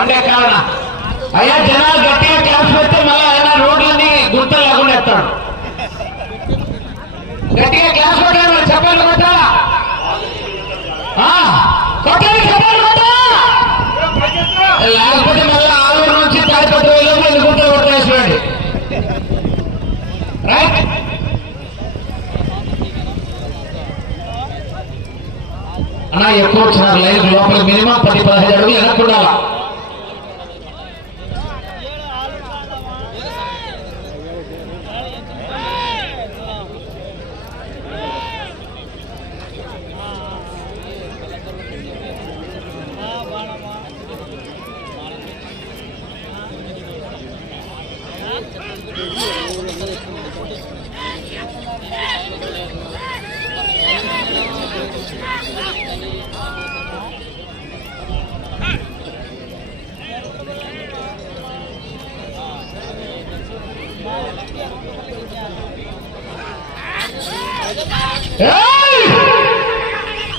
అయ్యా జనాలు గట్టిగా క్లాస్ పెడితే మళ్ళీ ఆయన రోడ్లన్నీ గుర్తు లేకుండా ఎత్తాడు గట్టిగా క్లాస్ పెట్టాడు చెప్పాలి కొట్టాలా కొట్టాలి చెప్పాలి కొట్టాలా లేకపోతే మళ్ళీ ఆలూరు నుంచి తాడిపట్టు వెళ్ళి ఎదుర్కొంటే కొట్టేసుకోండి రైట్ అన్నా ఎక్కువ వచ్చినారు లైన్ లోపల మినిమం పది పదిహేడు అడుగులు వెనక్కి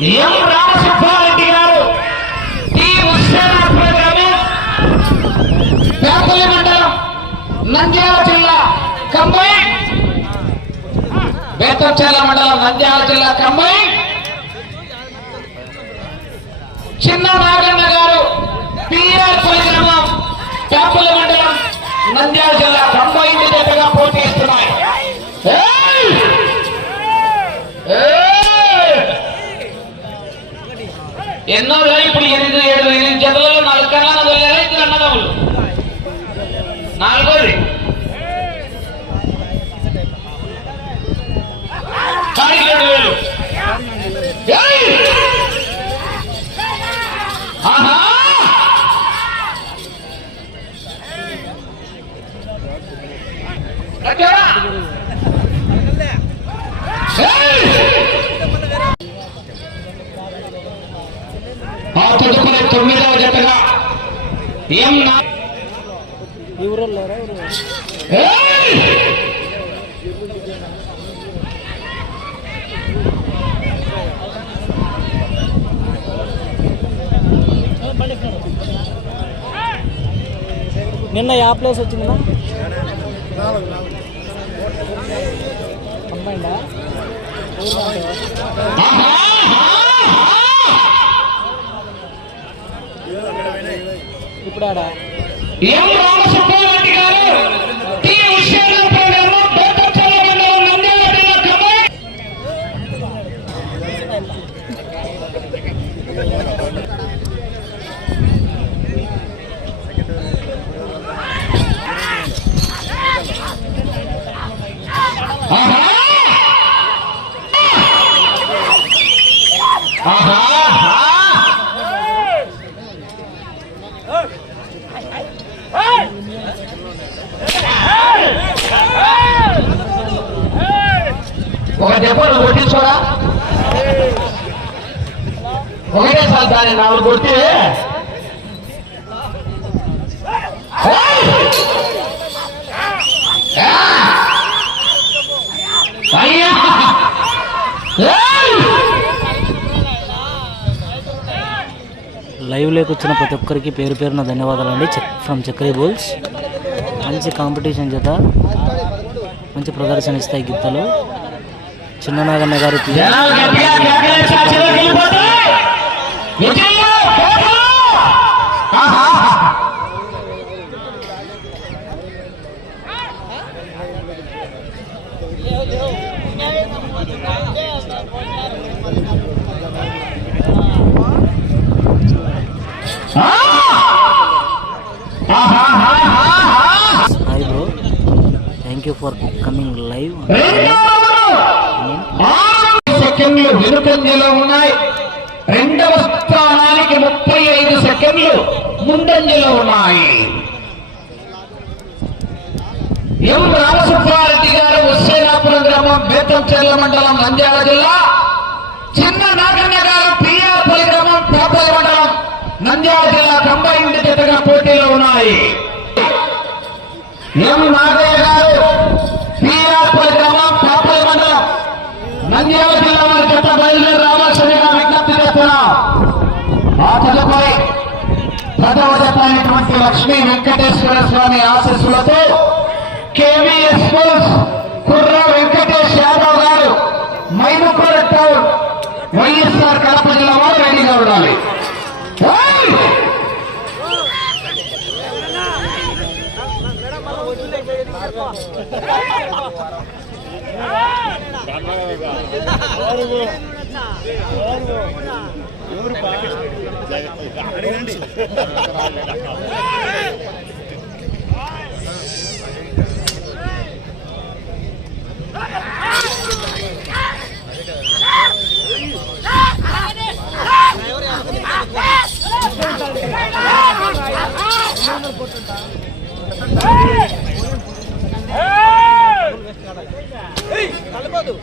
ఉండాలా రామసుబ్బారెడ్డి గారు? టి గ్రామం పేపల్లి మండలం నంద్యాల జిల్లా కంబైన్ బేతంచెల్ల మండలం నంద్యాల జిల్లా కంబైన్ చిన్న నాగన్న గారు పిఆర్పల్లి గ్రామం చేపల మండలం నంద్యాల జిల్లా కంబైన్ దగ్గరగా పోటీ ఇస్తున్నాయి. ఎన్నో రోజులు ఇప్పుడు ఎనిమిది ఏడు ఎనిమిది జతలలో నాలుగు కన్నా వదిలేరా ఇద్దరు అన్నదమ్ములు? నాలుగోది. తొమ్మిదవ జతగా. ఎం నా-! నిన్న యా ప్లేస్ వచ్చిందా కంబైండా கூடாடா లైవ్ లేకు వచ్చిన ప్రతి ఒక్కరికి పేరు పేరున ధన్యవాదాలు అండి ఫ్రమ్ చక్రీ బోల్స్. మంచి కాంపిటీషన్ చేత మంచి ప్రదర్శన ఇస్తాయి గిత్తలు. చిన్న నాగన్న గారు కమింగ్ లైవ్ సెకండ్లు వెనుకంజలో ఉన్నాయి. రెండవ స్థానానికి ముప్పై ఐదు సెకండ్లు ముందంజలో ఉన్నాయి. ఎం రామసుబ్బారెడ్డి గారు హుస్సేనాపురం గ్రామం బేతంచెర్ల మండలం నంద్యాల జిల్లా. చిన్న నాగన్న గారు పిఆర్పల్లి గ్రామం పేపల్లి మండలం నంద్యాల జిల్లా కంబైండ్ జతగా పోటీలో ఉన్నాయి. ఎం నాగయ్య గారు పిఆర్పల్లి గ్రామం పేపల్లి మండలం నంద్యాల జిల్లా వారి జత బయలుదేరి విజ్ఞప్తి చేస్తున్నాం ఆ తదుపరి నాలుగవ జత లక్ష్మీ వెంకటేశ్వర స్వామి ఆశీస్సులతో కేవీఎస్ స్కూల్స్ కుర్ర వెంకటేష్ యాదవ్ గారు మైనుకోట టౌన్ వైఎస్ఆర్ కడప జిల్లా వారు రెడీగా ఉండాలి. కలపదు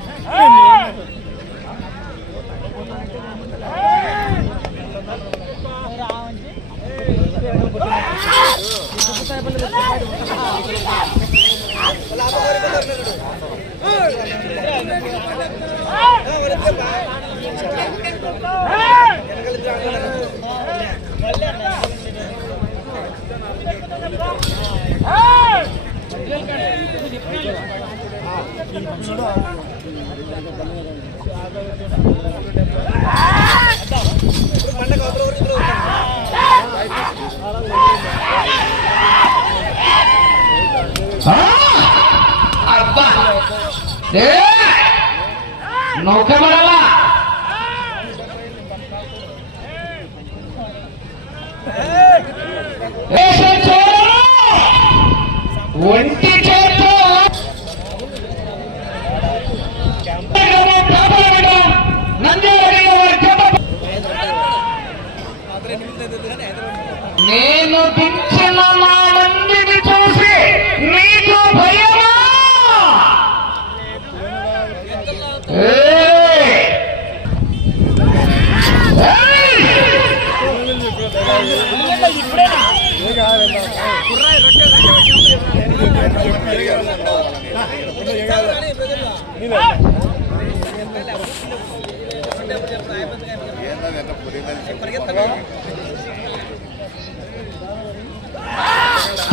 అబ్బా ఏ! ఏయ్! ఏయ్!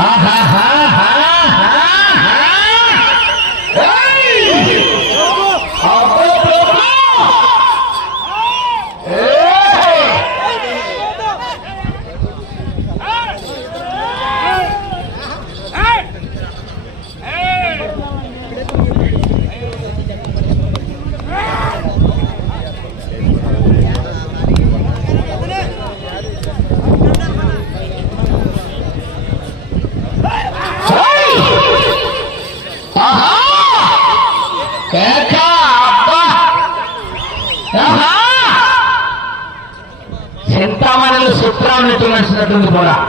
ఆహాహాహాహా! கட்டுக்கு போறான்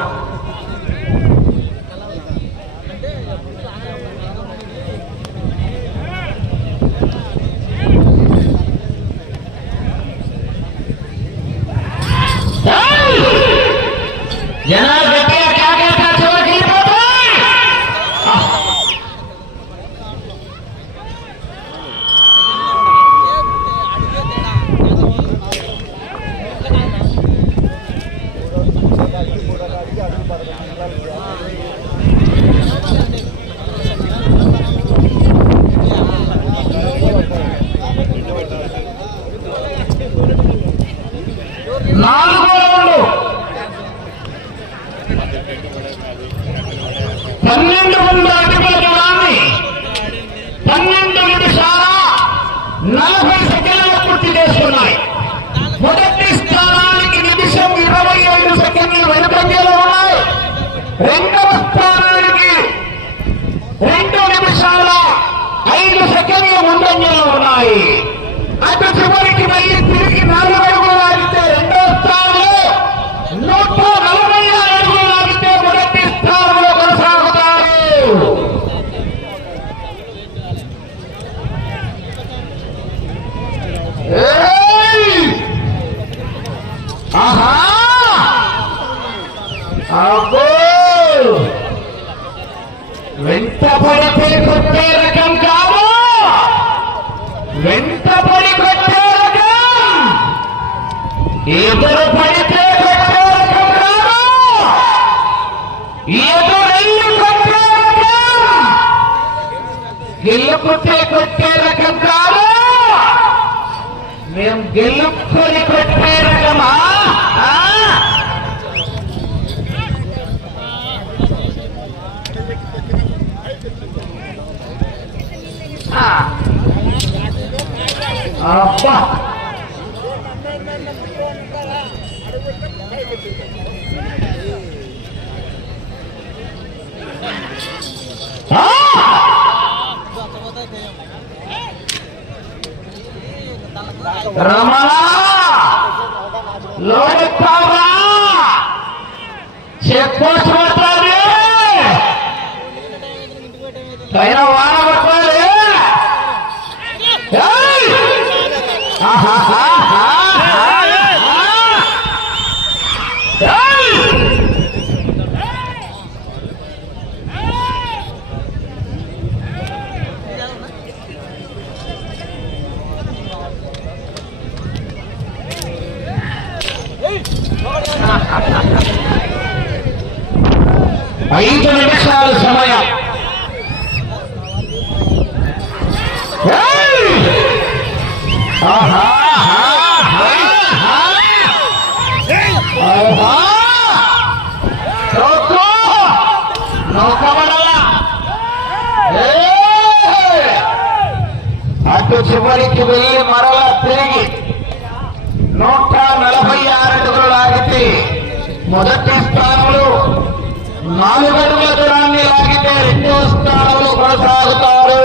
నాలుగో రౌండ్. పన్నెండు వందల అడుగుల దూరాన్ని పన్నెండు నిమిషాల నలభై సెకండ్లు పూర్తి చేస్తున్నాయి మొదటి స్థానానికి నిమిషం ఇరవై ఐదు సెకండ్లు వెనుకంజలో ఉన్నాయి. రెండు స్థానానికి రెండు నిమిషాల ఐదు సెకండ్లు ముందంజలో ఉన్నాయి అటు చివరికి వెళ్ళి తిరిగి నాలుగు అడుగులు లాగితే రెండో స్థానంలో నూట నలభై ఆరు అడుగులు లాగితే మొదటి స్థానంలో కొనసాగుతారు ఏయ్! ఆహా అబ్బో వెంట పడితే కొట్టే రకం కాదు. వెంట పడి కొట్టే రకం. ఎదురు పడితే కొట్టే రకం కాదు. ఎదురెల్లి కొట్టే రకం. గెలుపుతే కొట్టే రకం కాదు. మేము గెలుపు కొట్టే రకమా ఆ? ఆ. అబ్బా! రమణ లోడెత్తావా చెక్ పోస్ట్ పట్టాలి పైన వా! ఐదు నిమిషాల సమయం. అటు చివరికి వెళ్ళి మరలా తిరిగి నూట నలభై ఆరు అడుగులు ఆగితే మొదటి స్థానం నాలుగు అడుగుల దూరాన్ని లాగితే రెండో స్థానంలో కొనసాగుతారు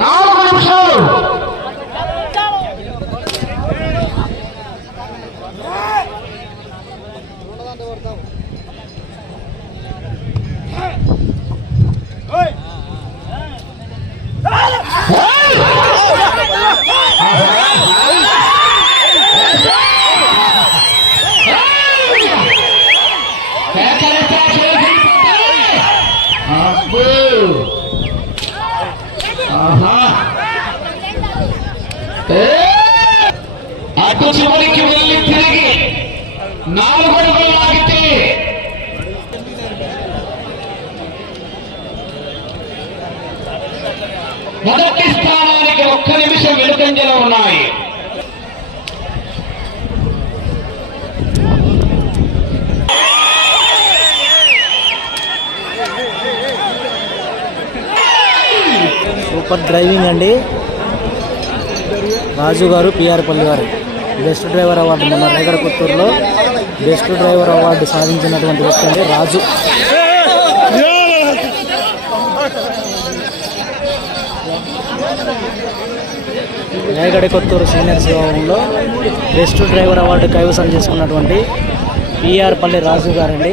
నాలుగు నిమిషాలు అబ్బో ఆహా. ఏ! అటు చివరికి వెళ్ళి తిరిగి నాలుగు అడుగులు లాగితే మొదటి స్థానానికి ఒక్క నిమిషం వెనుకంజలో ఉన్నాయి. సూపర్ డ్రైవింగ్ అండి. రాజు గారు పిఆర్ పల్లి గారు. బెస్ట్ డ్రైవర్ అవార్డు మన రేగడ పుత్తూరులో బెస్ట్ డ్రైవర్ అవార్డు సాధించినటువంటి వ్యక్తి అండి రాజు. రేగడి కొత్తూరు సీనియర్ సేవంలో బెస్ట్ డ్రైవర్ అవార్డు కైవసం చేసుకున్నటువంటి పిఆర్ పల్లి రాజు గారండి.